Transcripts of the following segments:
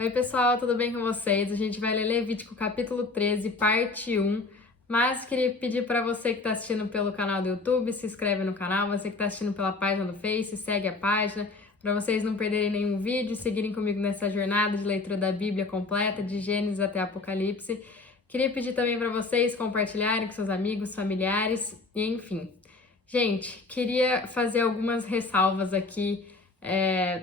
Oi pessoal, tudo bem com vocês? A gente vai ler Levítico capítulo 13, parte 1, mas queria pedir para você que está assistindo pelo canal do YouTube, se inscreve no canal, você que está assistindo pela página do Face, segue a página, para vocês não perderem nenhum vídeo, seguirem comigo nessa jornada de leitura da Bíblia completa, de Gênesis até Apocalipse. Queria pedir também para vocês compartilharem com seus amigos, familiares, e enfim. Gente, queria fazer algumas ressalvas aqui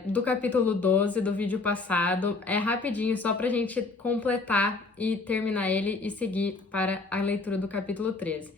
do capítulo 12 do vídeo passado. É rapidinho, só pra gente completar e terminar ele e seguir para a leitura do capítulo 13.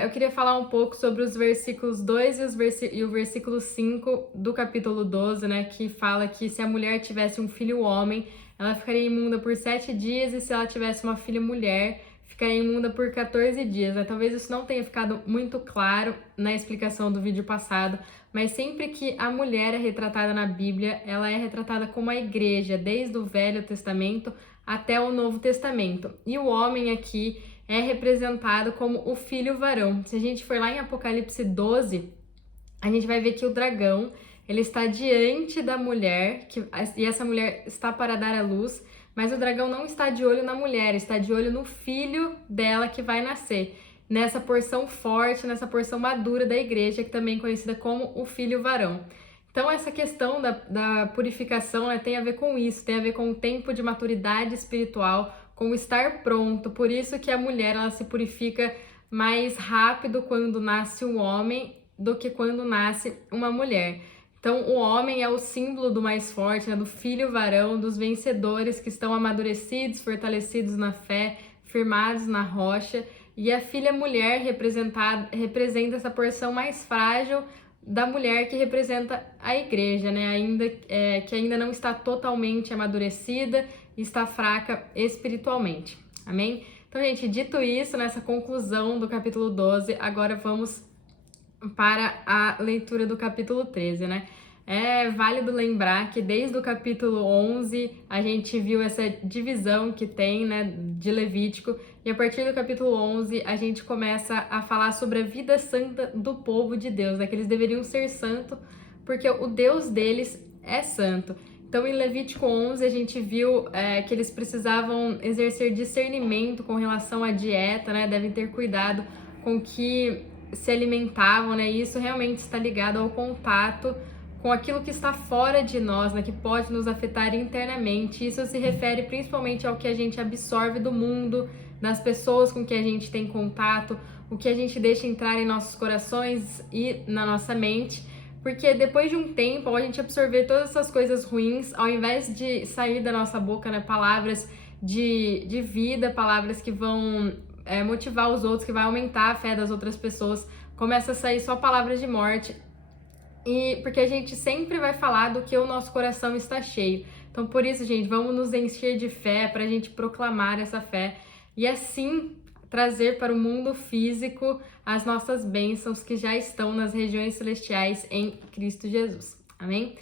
Eu queria falar um pouco sobre os versículos 2 e o versículo 5 do capítulo 12, né? Que fala que se a mulher tivesse um filho homem, ela ficaria imunda por 7 dias, e se ela tivesse uma filha mulher, ficaria imunda por 14 dias, né? Talvez isso não tenha ficado muito claro na explicação do vídeo passado, mas sempre que a mulher é retratada na Bíblia, ela é retratada como a igreja, desde o Velho Testamento até o Novo Testamento. E o homem aqui é representado como o filho varão. Se a gente for lá em Apocalipse 12, a gente vai ver que o dragão, ele está diante da mulher, e essa mulher está para dar à luz, mas o dragão não está de olho na mulher, está de olho no filho dela que vai nascer, nessa porção forte, nessa porção madura da igreja, que também é conhecida como o filho varão. Então essa questão da purificação, né, tem a ver com isso, tem a ver com o tempo de maturidade espiritual, com o estar pronto. Por isso que a mulher, ela se purifica mais rápido quando nasce um homem do que quando nasce uma mulher. Então, o homem é o símbolo do mais forte, né, do filho varão, dos vencedores que estão amadurecidos, fortalecidos na fé, firmados na rocha. E a filha mulher representa essa porção mais frágil da mulher, que representa a igreja, né? Que ainda não está totalmente amadurecida e está fraca espiritualmente. Amém? Então, gente, dito isso, nessa conclusão do capítulo 12, agora vamos para a leitura do capítulo 13, né? É válido lembrar que desde o capítulo 11 a gente viu essa divisão que tem, né, de Levítico, e a partir do capítulo 11 a gente começa a falar sobre a vida santa do povo de Deus, né, que eles deveriam ser santos porque o Deus deles é santo. Então, em Levítico 11, a gente viu que eles precisavam exercer discernimento com relação à dieta, né? Devem ter cuidado com que se alimentavam, né? E isso realmente está ligado ao contato com aquilo que está fora de nós, né? Que pode nos afetar internamente. Isso se refere principalmente ao que a gente absorve do mundo, das pessoas com que a gente tem contato, o que a gente deixa entrar em nossos corações e na nossa mente. Porque depois de um tempo, ao a gente absorver todas essas coisas ruins, ao invés de sair da nossa boca, né, palavras de vida, palavras que vão motivar os outros, que vai aumentar a fé das outras pessoas, começa a sair só palavras de morte. E porque a gente sempre vai falar do que o nosso coração está cheio. Então, por isso, gente, vamos nos encher de fé para a gente proclamar essa fé e assim trazer para o mundo físico as nossas bênçãos que já estão nas regiões celestiais em Cristo Jesus. Amém?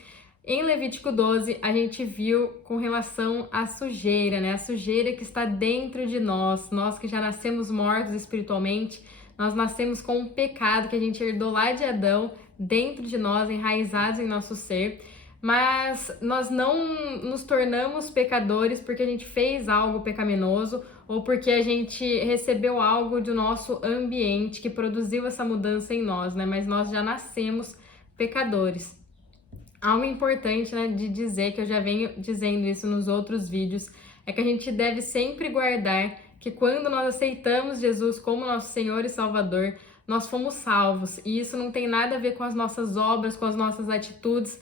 Em Levítico 12, a gente viu com relação à sujeira, né? A sujeira que está dentro de nós, nós que já nascemos mortos espiritualmente, nós nascemos com um pecado que a gente herdou lá de Adão, dentro de nós, enraizados em nosso ser, mas nós não nos tornamos pecadores porque a gente fez algo pecaminoso ou porque a gente recebeu algo do nosso ambiente que produziu essa mudança em nós, né? Mas nós já nascemos pecadores. Algo importante, né, de dizer, que eu já venho dizendo isso nos outros vídeos, é que a gente deve sempre guardar que quando nós aceitamos Jesus como nosso Senhor e Salvador, nós fomos salvos. E isso não tem nada a ver com as nossas obras, com as nossas atitudes.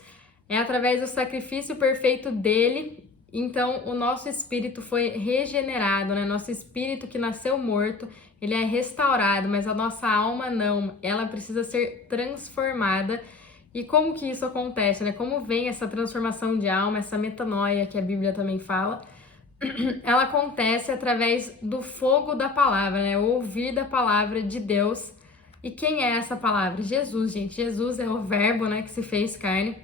É através do sacrifício perfeito dele. Então, o nosso espírito foi regenerado, né? Nosso espírito que nasceu morto, ele é restaurado, mas a nossa alma não. Ela precisa ser transformada. E como que isso acontece, né? Como vem essa transformação de alma, essa metanoia que a Bíblia também fala? Ela acontece através do fogo da palavra, né? O ouvir da palavra de Deus. E quem é essa palavra? Jesus, gente. Jesus é o verbo, né, que se fez carne.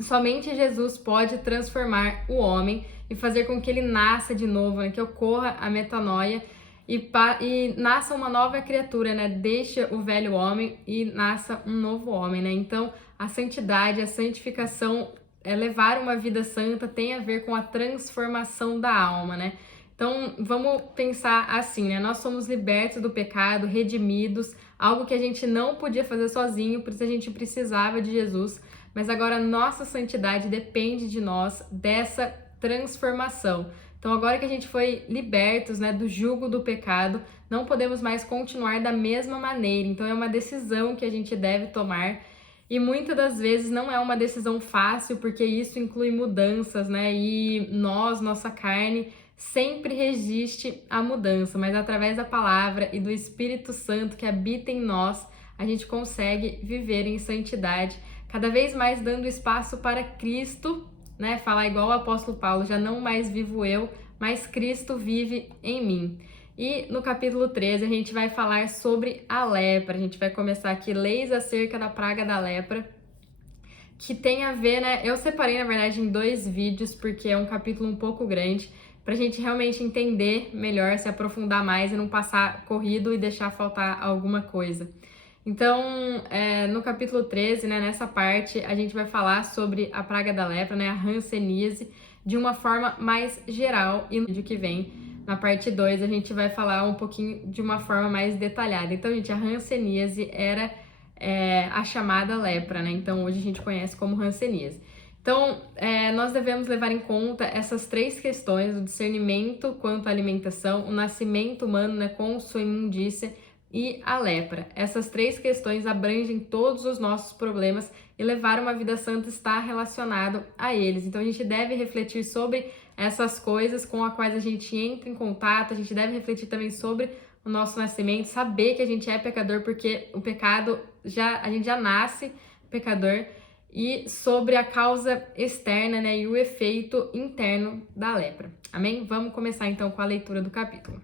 Somente Jesus pode transformar o homem e fazer com que ele nasça de novo, né? Que ocorra a metanoia e nasça uma nova criatura, né? Deixa o velho homem e nasça um novo homem, né? Então, a santidade, a santificação levar uma vida santa tem a ver com a transformação da alma, né? Então, vamos pensar assim, né? Nós somos libertos do pecado, redimidos, algo que a gente não podia fazer sozinho, por isso a gente precisava de Jesus, mas agora nossa santidade depende de nós, dessa transformação. Então, agora que a gente foi libertos, né, do jugo do pecado, não podemos mais continuar da mesma maneira. Então, é uma decisão que a gente deve tomar. E muitas das vezes não é uma decisão fácil, porque isso inclui mudanças, né? E nossa carne, sempre resiste à mudança, mas através da palavra e do Espírito Santo que habita em nós, a gente consegue viver em santidade, cada vez mais dando espaço para Cristo, né? Falar igual o apóstolo Paulo, já não mais vivo eu, mas Cristo vive em mim. E no capítulo 13 a gente vai falar sobre a lepra. A gente vai começar aqui, leis acerca da praga da lepra, que tem a ver, né? Eu separei, na verdade, em 2 vídeos, porque é um capítulo um pouco grande, pra gente realmente entender melhor, se aprofundar mais e não passar corrido e deixar faltar alguma coisa. Então, no capítulo 13, né, nessa parte, a gente vai falar sobre a praga da lepra, né, a hanseníase, de uma forma mais geral. E no vídeo que vem, na parte 2, a gente vai falar um pouquinho de uma forma mais detalhada. Então, gente, a hanseníase era a chamada lepra, né? Então, hoje a gente conhece como hanseníase. Então, nós devemos levar em conta essas 3 questões: o discernimento quanto à alimentação, o nascimento humano, né, com sua imundícia, e a lepra. Essas 3 questões abrangem todos os nossos problemas e levar uma vida santa está relacionado a eles. Então a gente deve refletir sobre essas coisas com as quais a gente entra em contato, a gente deve refletir também sobre o nosso nascimento, saber que a gente é pecador, porque o pecado, a gente já nasce pecador, e sobre a causa externa, né, e o efeito interno da lepra. Amém? Vamos começar então com a leitura do capítulo.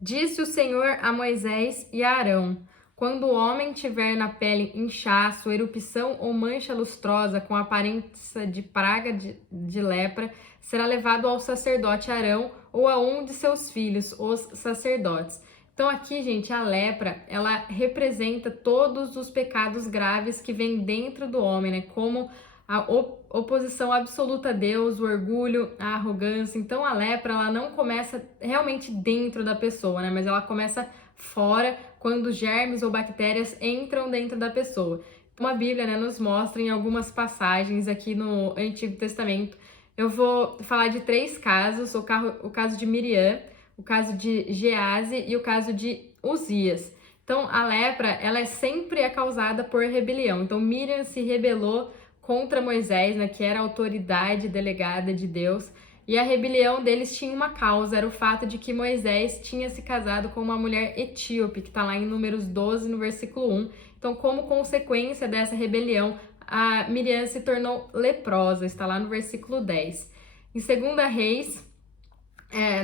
Disse o Senhor a Moisés e a Arão: quando o homem tiver na pele inchaço, erupção ou mancha lustrosa com aparência de praga de lepra, será levado ao sacerdote Arão ou a um de seus filhos, os sacerdotes. Então aqui, gente, a lepra, ela representa todos os pecados graves que vêm dentro do homem, né? Como a oposição absoluta a Deus, o orgulho, a arrogância. Então a lepra, ela não começa realmente dentro da pessoa, né? Mas ela começa fora, quando germes ou bactérias entram dentro da pessoa. Como a Bíblia, né, nos mostra em algumas passagens aqui no Antigo Testamento. Eu vou falar de 3 casos: o caso de Miriam, o caso de Gease e o caso de Uzias. Então a lepra, ela sempre é causada por rebelião. Então Miriam se rebelou contra Moisés, né, que era a autoridade delegada de Deus, e a rebelião deles tinha uma causa, era o fato de que Moisés tinha se casado com uma mulher etíope, que está lá em Números 12, no versículo 1. Então, como consequência dessa rebelião, a Miriam se tornou leprosa, está lá no versículo 10. Em 2 Reis,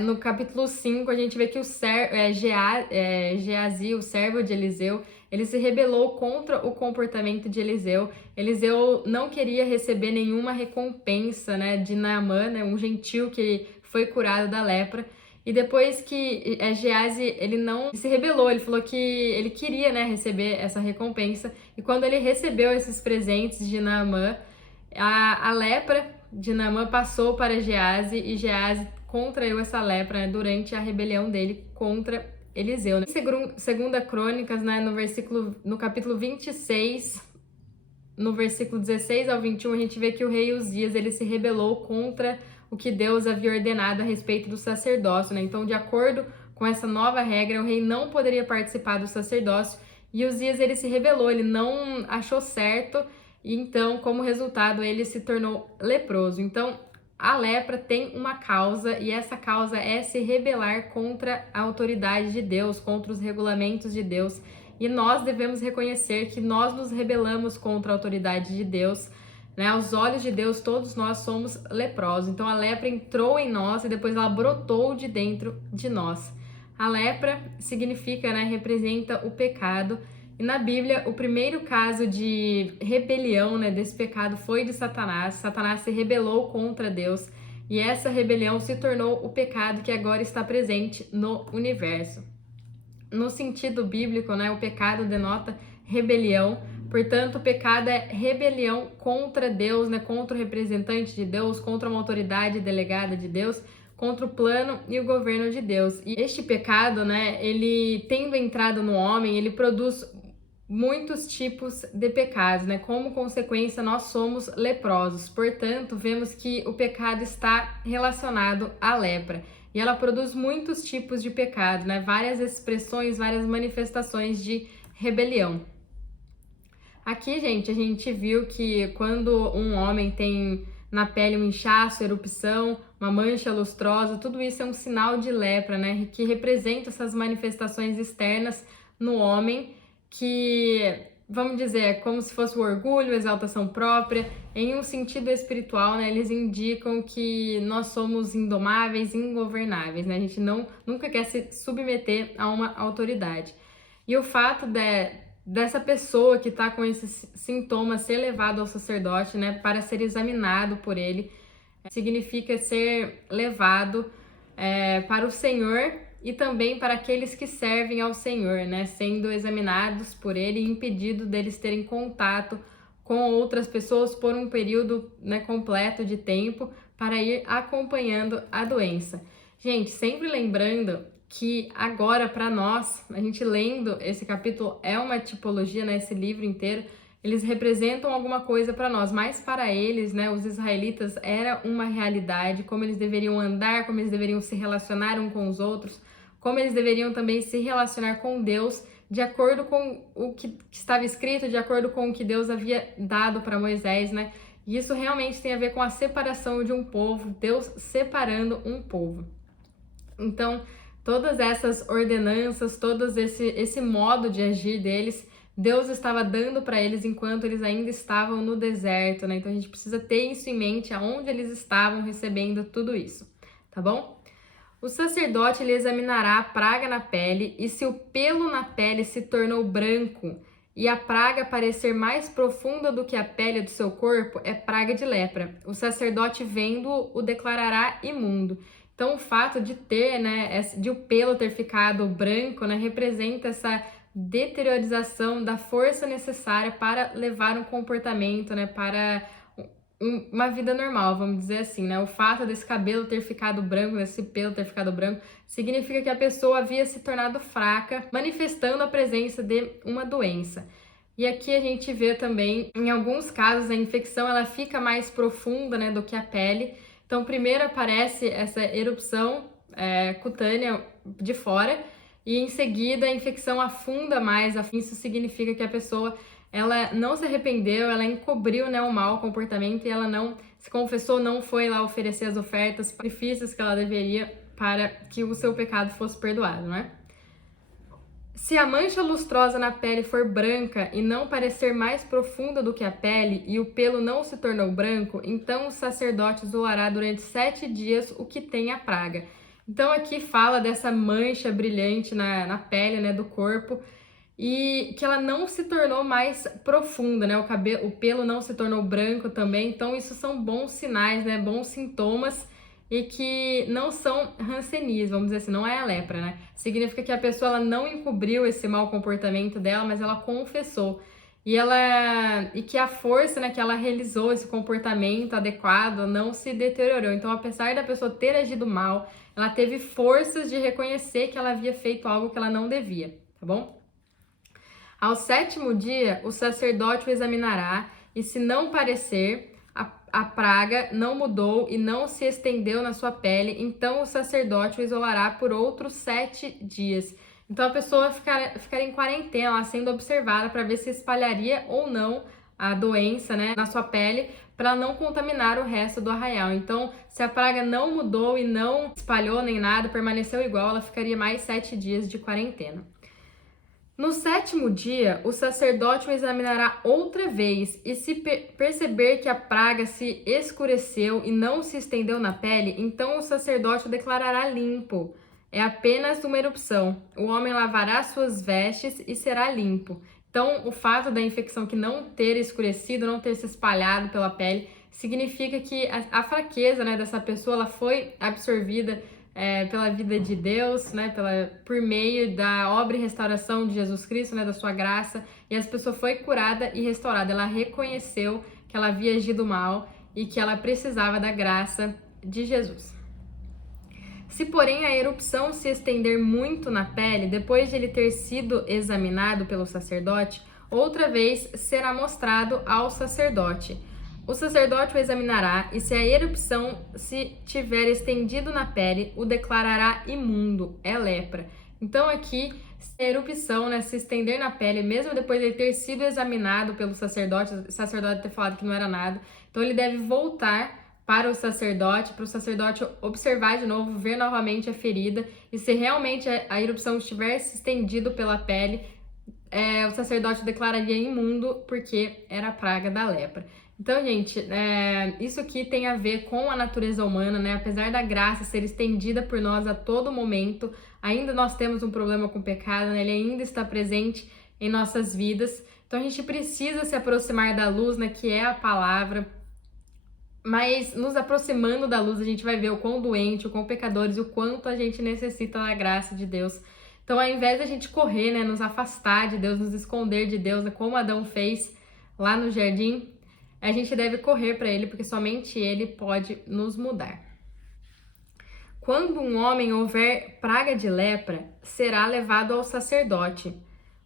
no capítulo 5, a gente vê que o Geazi, o servo de Eliseu, ele se rebelou contra o comportamento de Eliseu. Eliseu não queria receber nenhuma recompensa, né, de Naamã, né, um gentil que foi curado da lepra. E depois que Geazi, ele não se rebelou, ele falou que ele queria, né, receber essa recompensa. E quando ele recebeu esses presentes de Naamã, a lepra de Naamã passou para Geazi, e Geazi contraiu essa lepra, né, durante a rebelião dele contra Eliseu. Em 2 Crônicas, né, no capítulo 26, no versículo 16 ao 21, a gente vê que o rei Uzias, ele se rebelou contra o que Deus havia ordenado a respeito do sacerdócio, né? Então, de acordo com essa nova regra, o rei não poderia participar do sacerdócio, e Uzias, ele se rebelou, ele não achou certo, e então, como resultado, ele se tornou leproso. Então, a lepra tem uma causa, e essa causa é se rebelar contra a autoridade de Deus, contra os regulamentos de Deus. E nós devemos reconhecer que nós nos rebelamos contra a autoridade de Deus, né? Aos olhos de Deus, todos nós somos leprosos. Então a lepra entrou em nós e depois ela brotou de dentro de nós. A lepra significa, né, representa o pecado. E na Bíblia, o primeiro caso de rebelião, né, desse pecado foi de Satanás. Satanás se rebelou contra Deus, e essa rebelião se tornou o pecado que agora está presente no universo. No sentido bíblico, né, o pecado denota rebelião, Portanto, o pecado é rebelião contra Deus, né? Contra o representante de Deus, contra uma autoridade delegada de Deus, contra o plano e o governo de Deus. E este pecado, né, ele tendo entrado no homem, ele produz muitos tipos de pecados, né? Como consequência, nós somos leprosos. Portanto, vemos que o pecado está relacionado à lepra. E ela produz muitos tipos de pecado, né? Várias expressões, várias manifestações de rebelião. Aqui, gente, a gente viu que quando um homem tem na pele um inchaço, erupção, uma mancha lustrosa, tudo isso é um sinal de lepra, né? Que representa essas manifestações externas no homem, que, vamos dizer, é como se fosse o orgulho, a exaltação própria. Em um sentido espiritual, né? Eles indicam que nós somos indomáveis, ingovernáveis, né? A gente nunca quer se submeter a uma autoridade. E o fato dessa pessoa que está com esses sintomas ser levado ao sacerdote, né, para ser examinado por ele, significa ser levado para o Senhor e também para aqueles que servem ao Senhor, né, sendo examinados por ele e impedido deles terem contato com outras pessoas por um período, né, completo de tempo para ir acompanhando a doença. Gente, sempre lembrando que agora, para nós, a gente lendo esse capítulo, é uma tipologia, né, esse livro inteiro, eles representam alguma coisa para nós, mas para eles, né, os israelitas, era uma realidade, como eles deveriam andar, como eles deveriam se relacionar um com os outros, como eles deveriam também se relacionar com Deus, de acordo com o que estava escrito, de acordo com o que Deus havia dado para Moisés, né, e isso realmente tem a ver com a separação de um povo, Deus separando um povo. Então, todas essas ordenanças, todo esse modo de agir deles, Deus estava dando para eles enquanto eles ainda estavam no deserto, né? Então a gente precisa ter isso em mente, aonde eles estavam recebendo tudo isso, tá bom? O sacerdote ele examinará a praga na pele, e se o pelo na pele se tornou branco e a praga parecer mais profunda do que a pele do seu corpo, é praga de lepra. O sacerdote vendo o declarará imundo. Então, o fato de ter, né, de o pelo ter ficado branco, né, representa essa deteriorização da força necessária para levar um comportamento, né, para uma vida normal, vamos dizer assim, né? O fato desse cabelo ter ficado branco, desse pelo ter ficado branco, significa que a pessoa havia se tornado fraca, manifestando a presença de uma doença. E aqui a gente vê também, em alguns casos, a infecção ela fica mais profunda, né, do que a pele. Então, primeiro aparece essa erupção cutânea de fora e, em seguida, a infecção afunda mais. Isso significa que a pessoa ela não se arrependeu, ela encobriu, né, o mau comportamento e ela não se confessou, não foi lá oferecer as ofertas, sacrifícios que ela deveria para que o seu pecado fosse perdoado, né? Se a mancha lustrosa na pele for branca e não parecer mais profunda do que a pele e o pelo não se tornou branco, então o sacerdote isolará durante 7 dias o que tem a praga. Então aqui fala dessa mancha brilhante na pele, né, do corpo, e que ela não se tornou mais profunda, né? O pelo não se tornou branco também. Então isso são bons sinais, né? Bons sintomas e que não são hanseníase, vamos dizer assim, não é a lepra, né? Significa que a pessoa ela não encobriu esse mau comportamento dela, mas ela confessou. E que a força, né, que ela realizou esse comportamento adequado não se deteriorou. Então, apesar da pessoa ter agido mal, ela teve forças de reconhecer que ela havia feito algo que ela não devia, tá bom? Ao 7º dia, o sacerdote o examinará, e se não parecer, a praga não mudou e não se estendeu na sua pele, então o sacerdote o isolará por outros 7 dias. Então a pessoa ficaria em quarentena, lá, sendo observada para ver se espalharia ou não a doença, né, na sua pele, para não contaminar o resto do arraial. Então, se a praga não mudou e não espalhou nem nada, permaneceu igual, ela ficaria mais 7 dias de quarentena. No 7º dia, o sacerdote o examinará outra vez, e se perceber que a praga se escureceu e não se estendeu na pele, então o sacerdote o declarará limpo. É apenas uma erupção. O homem lavará suas vestes e será limpo. Então, o fato da infecção que não ter escurecido, não ter se espalhado pela pele, significa que a fraqueza, né, dessa pessoa ela foi absorvida pela vida de Deus, né, por meio da obra e restauração de Jesus Cristo, né, da sua graça, e essa pessoa foi curada e restaurada. Ela reconheceu que ela havia agido mal e que ela precisava da graça de Jesus. Se, porém, a erupção se estender muito na pele, depois de ele ter sido examinado pelo sacerdote, outra vez será mostrado ao sacerdote. O sacerdote o examinará e, se a erupção se tiver estendido na pele, o declarará imundo, é lepra. Então aqui, se a erupção, né, se estender na pele, mesmo depois de ele ter sido examinado pelo sacerdote, o sacerdote ter falado que não era nada, então ele deve voltar para o sacerdote observar de novo, ver novamente a ferida, e se realmente a erupção estiver se estendido pela pele, o sacerdote declararia imundo, porque era a praga da lepra. Então, gente, isso aqui tem a ver com a natureza humana, né? Apesar da graça ser estendida por nós a todo momento, ainda nós temos um problema com o pecado, né? Ele ainda está presente em nossas vidas. Então, a gente precisa se aproximar da luz, né? Que é a palavra. Mas nos aproximando da luz, a gente vai ver o quão doente, o quão pecadores, o quanto a gente necessita da graça de Deus. Então, ao invés de a gente correr, né, nos afastar de Deus, nos esconder de Deus, né, como Adão fez lá no jardim, a gente deve correr para Ele, porque somente Ele pode nos mudar. Quando um homem houver praga de lepra, será levado ao sacerdote.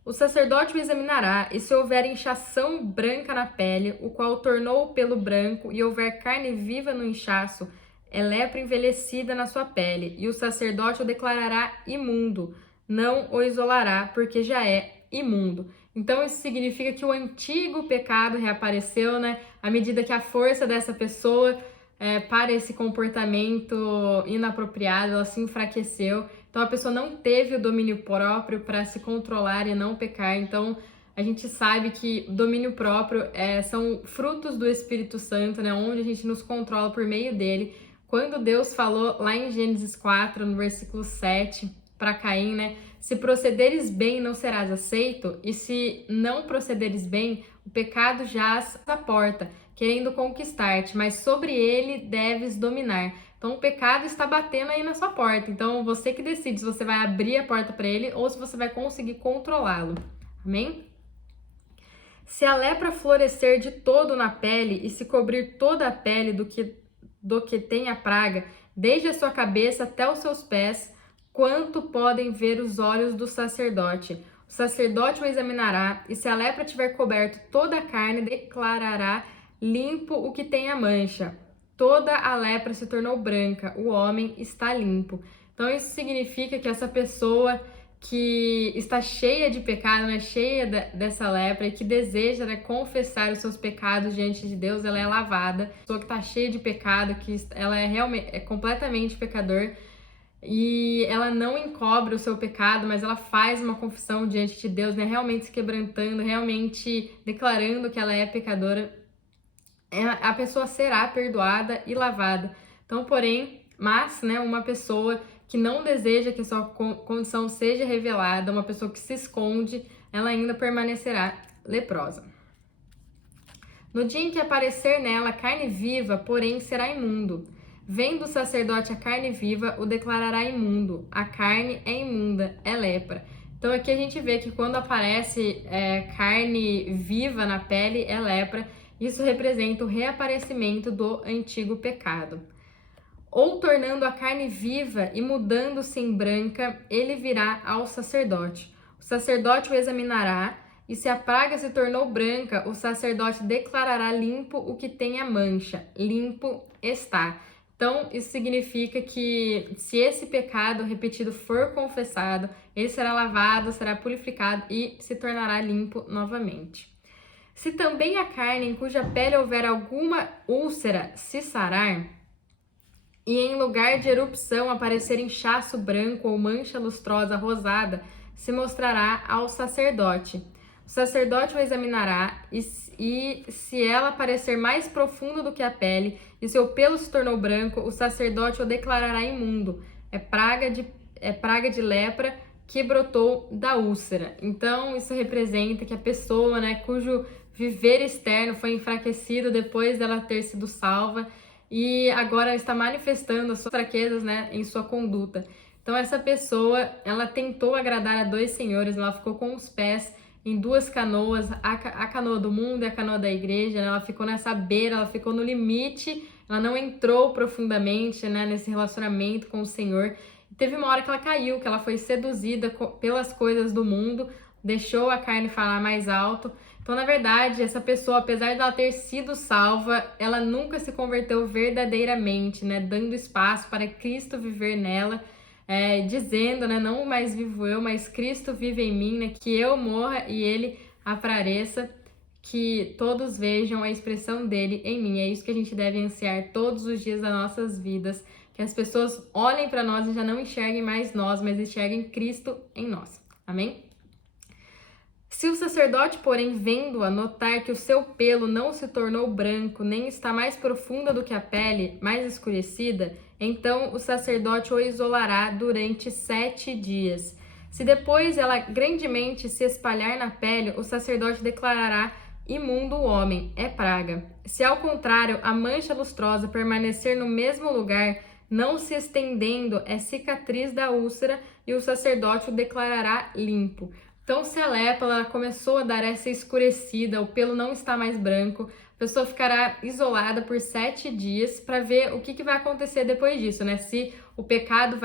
O sacerdote o examinará, e se houver inchação branca na pele, o qual tornou o pelo branco, e houver carne viva no inchaço, é lepra envelhecida na sua pele, e o sacerdote o declarará imundo, não o isolará, porque já é imundo. Então isso significa que o antigo pecado reapareceu, né? À medida que a força dessa pessoa para esse comportamento inapropriado, ela se enfraqueceu. Então a pessoa não teve o domínio próprio para se controlar e não pecar. Então a gente sabe que domínio próprio são frutos do Espírito Santo, né? Onde a gente nos controla por meio dele. Quando Deus falou lá em Gênesis 4, no versículo 7, para Caim, né? Se procederes bem, não serás aceito, e se não procederes bem, o pecado jaz à porta, querendo conquistar-te, mas sobre ele deves dominar. Então o pecado está batendo aí na sua porta. Então você que decide se você vai abrir a porta para ele ou se você vai conseguir controlá-lo. Amém? Se a lepra florescer de todo na pele e se cobrir toda a pele do que tem a praga, desde a sua cabeça até os seus pés, quanto podem ver os olhos do sacerdote. O sacerdote o examinará, e se a lepra tiver coberto toda a carne, declarará limpo o que tem a mancha. Toda a lepra se tornou branca, o homem está limpo. Então isso significa que essa pessoa que está cheia de pecado, né, cheia dessa lepra e que deseja, né, confessar os seus pecados diante de Deus, ela é lavada. A pessoa que está cheia de pecado, que ela é completamente pecador, e ela não encobre o seu pecado, mas ela faz uma confissão diante de Deus, né? Realmente se quebrantando, realmente declarando que ela é pecadora, a pessoa será perdoada e lavada. Então, mas, né, uma pessoa que não deseja que a sua condição seja revelada, uma pessoa que se esconde, ela ainda permanecerá leprosa. No dia em que aparecer nela carne viva, porém, será imundo. Vendo o sacerdote a carne viva, o declarará imundo. A carne é imunda, é lepra. Então aqui a gente vê que quando aparece carne viva na pele, é lepra. Isso representa o reaparecimento do antigo pecado. Ou tornando a carne viva e mudando-se em branca, ele virá ao sacerdote. O sacerdote o examinará, e se a praga se tornou branca, o sacerdote declarará limpo o que tem a mancha. Limpo está. Então, isso significa que se esse pecado repetido for confessado, ele será lavado, será purificado e se tornará limpo novamente. Se também a carne em cuja pele houver alguma úlcera se sarar, e em lugar de erupção aparecer inchaço branco ou mancha lustrosa rosada, se mostrará ao sacerdote. O sacerdote o examinará e se ela parecer mais profunda do que a pele e seu pelo se tornou branco, o sacerdote o declarará imundo. É praga de lepra que brotou da úlcera. Então, isso representa que a pessoa, né, cujo viver externo foi enfraquecido depois dela ter sido salva, e agora está manifestando as suas fraquezas, né, em sua conduta. Então essa pessoa, ela tentou agradar a dois senhores, ela ficou com os pés em duas canoas, a canoa do mundo e a canoa da igreja, né? Ela ficou nessa beira, ela ficou no limite, ela não entrou profundamente, né, nesse relacionamento com o Senhor. E teve uma hora que ela caiu, que ela foi seduzida pelas coisas do mundo, deixou a carne falar mais alto. Então, na verdade, essa pessoa, apesar de ela ter sido salva, ela nunca se converteu verdadeiramente, né, dando espaço para Cristo viver nela. Dizendo, né, não mais vivo eu, mas Cristo vive em mim, né, que eu morra e ele apareça, que todos vejam a expressão dele em mim. É isso que a gente deve ansiar todos os dias das nossas vidas, que as pessoas olhem para nós e já não enxerguem mais nós, mas enxerguem Cristo em nós. Amém? Se o sacerdote, porém, vendo-a, notar que o seu pelo não se tornou branco, nem está mais profunda do que a pele, mais escurecida, então o sacerdote o isolará durante 7 dias. Se depois ela grandemente se espalhar na pele, o sacerdote declarará imundo o homem, é praga. Se ao contrário a mancha lustrosa permanecer no mesmo lugar, não se estendendo, é cicatriz da úlcera, e o sacerdote o declarará limpo. Então, se a lepra ela começou a dar essa escurecida, o pelo não está mais branco, a pessoa ficará isolada por 7 dias para ver o que vai acontecer depois disso, né? Se o pecado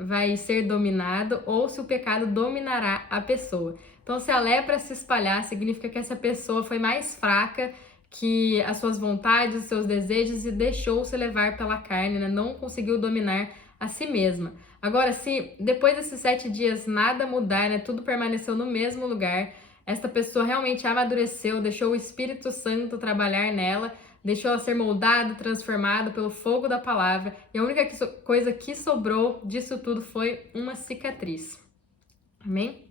vai ser dominado ou se o pecado dominará a pessoa. Então, se a lepra se espalhar, significa que essa pessoa foi mais fraca que as suas vontades, os seus desejos e deixou-se levar pela carne, né? Não conseguiu dominar a si mesma. Agora, se depois desses 7 dias nada mudar, né, tudo permaneceu no mesmo lugar, esta pessoa realmente amadureceu, deixou o Espírito Santo trabalhar nela, deixou ela ser moldada, transformada pelo fogo da palavra, e a única coisa que sobrou disso tudo foi uma cicatriz. Amém?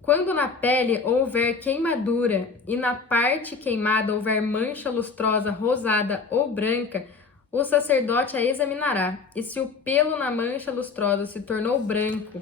Quando na pele houver queimadura e na parte queimada houver mancha lustrosa, rosada ou branca, o sacerdote a examinará, e se o pelo na mancha lustrosa se tornou branco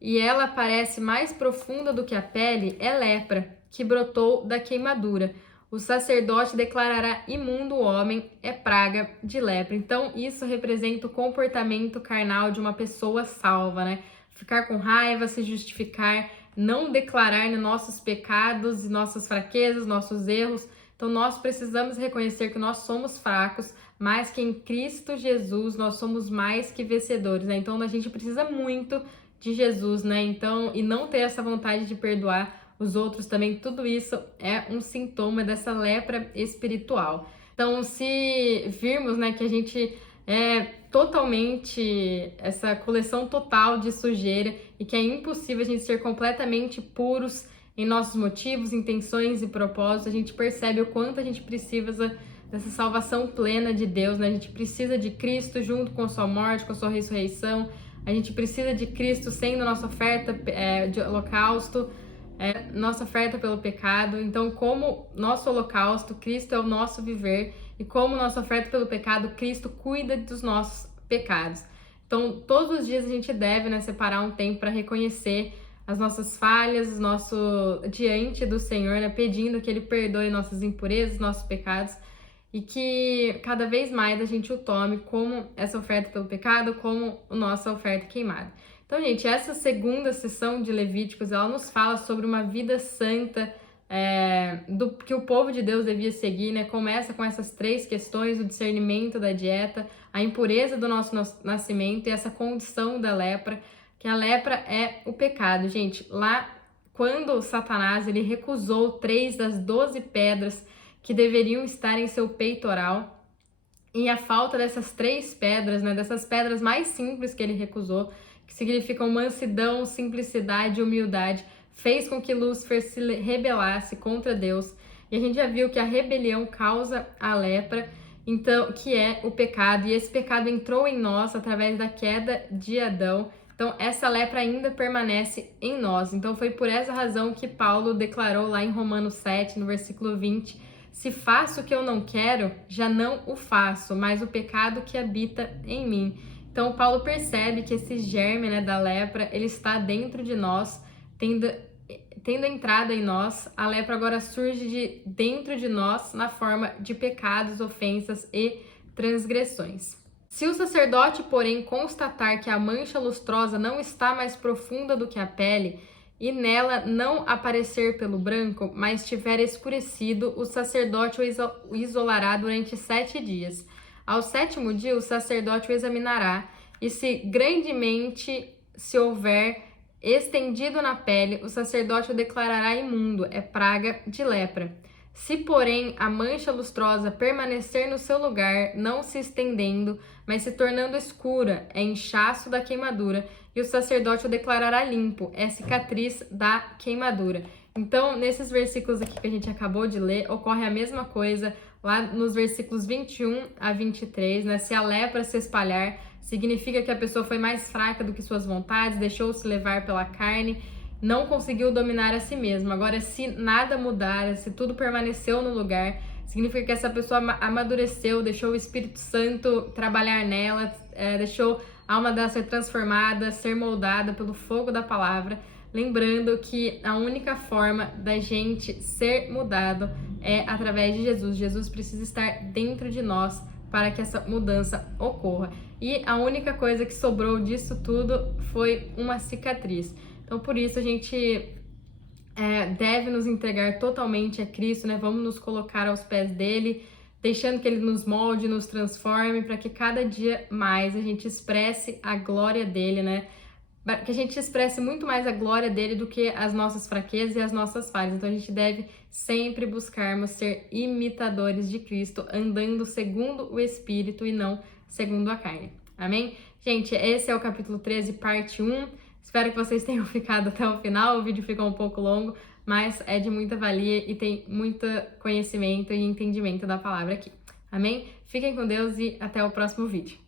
e ela parece mais profunda do que a pele, é lepra, que brotou da queimadura. O sacerdote declarará imundo o homem, é praga de lepra. Então, isso representa o comportamento carnal de uma pessoa salva, né? Ficar com raiva, se justificar, não declarar nossos pecados e nossas fraquezas, nossos erros. Então, nós precisamos reconhecer que nós somos fracos, mas que em Cristo Jesus nós somos mais que vencedores, né? Então, a gente precisa muito de Jesus, né? Então, e não ter essa vontade de perdoar os outros também, tudo isso é um sintoma dessa lepra espiritual. Então, se virmos, né, que a gente é totalmente, essa coleção total de sujeira e que é impossível a gente ser completamente puros em nossos motivos, intenções e propósitos, a gente percebe o quanto a gente precisa dessa salvação plena de Deus, né? A gente precisa de Cristo junto com a sua morte, com a sua ressurreição. A gente precisa de Cristo sendo nossa oferta de holocausto, nossa oferta pelo pecado. Então, como nosso holocausto, Cristo é o nosso viver, e como nossa oferta pelo pecado, Cristo cuida dos nossos pecados. Então, todos os dias a gente deve, né, separar um tempo para reconhecer as nossas falhas, diante do Senhor, né, pedindo que Ele perdoe nossas impurezas, nossos pecados, e que cada vez mais a gente o tome como essa oferta pelo pecado, como a nossa oferta queimada. Então, gente, essa segunda sessão de Levíticos, ela nos fala sobre uma vida santa, que o povo de Deus devia seguir, né? Começa com essas 3 questões: o discernimento da dieta, a impureza do nosso nascimento e essa condição da lepra, que a lepra é o pecado. Gente, lá quando Satanás ele recusou 3 das 12 pedras que deveriam estar em seu peitoral, e a falta dessas 3 pedras, né, dessas pedras mais simples que ele recusou, que significam mansidão, simplicidade e humildade, fez com que Lúcifer se rebelasse contra Deus. E a gente já viu que a rebelião causa a lepra, então, que é o pecado, e esse pecado entrou em nós através da queda de Adão. Então, essa lepra ainda permanece em nós. Então, foi por essa razão que Paulo declarou lá em Romanos 7, no versículo 20, se faço o que eu não quero, já não o faço, mas o pecado que habita em mim. Então, Paulo percebe que esse germe, né, da lepra, ele está dentro de nós, tendo entrado em nós. A lepra agora surge de dentro de nós na forma de pecados, ofensas e transgressões. Se o sacerdote, porém, constatar que a mancha lustrosa não está mais profunda do que a pele, e nela não aparecer pelo branco, mas tiver escurecido, o sacerdote o isolará durante 7 dias. Ao 7º dia, o sacerdote o examinará, e se grandemente se houver estendido na pele, o sacerdote o declarará imundo, é praga de lepra. Se, porém, a mancha lustrosa permanecer no seu lugar, não se estendendo, mas se tornando escura, é inchaço da queimadura, e o sacerdote o declarará limpo, é cicatriz da queimadura. Então, nesses versículos aqui que a gente acabou de ler, ocorre a mesma coisa lá nos versículos 21 a 23, né? Se a lepra se espalhar, significa que a pessoa foi mais fraca do que suas vontades, deixou-se levar pela carne, não conseguiu dominar a si mesma. Agora, se nada mudar, se tudo permaneceu no lugar, significa que essa pessoa amadureceu, deixou o Espírito Santo trabalhar nela, deixou a alma dela ser transformada, ser moldada pelo fogo da palavra. Lembrando que a única forma da gente ser mudado é através de Jesus. Jesus precisa estar dentro de nós para que essa mudança ocorra. E a única coisa que sobrou disso tudo foi uma cicatriz. Então, por isso, a gente deve nos entregar totalmente a Cristo, né? Vamos nos colocar aos pés dele, deixando que ele nos molde, nos transforme, para que cada dia mais a gente expresse a glória dele, né? Que a gente expresse muito mais a glória dele do que as nossas fraquezas e as nossas falhas. Então, a gente deve sempre buscarmos ser imitadores de Cristo, andando segundo o Espírito e não segundo a carne. Amém? Gente, esse é o capítulo 13, parte 1. Espero que vocês tenham ficado até o final. O vídeo ficou um pouco longo, mas é de muita valia e tem muito conhecimento e entendimento da palavra aqui. Amém? Fiquem com Deus e até o próximo vídeo.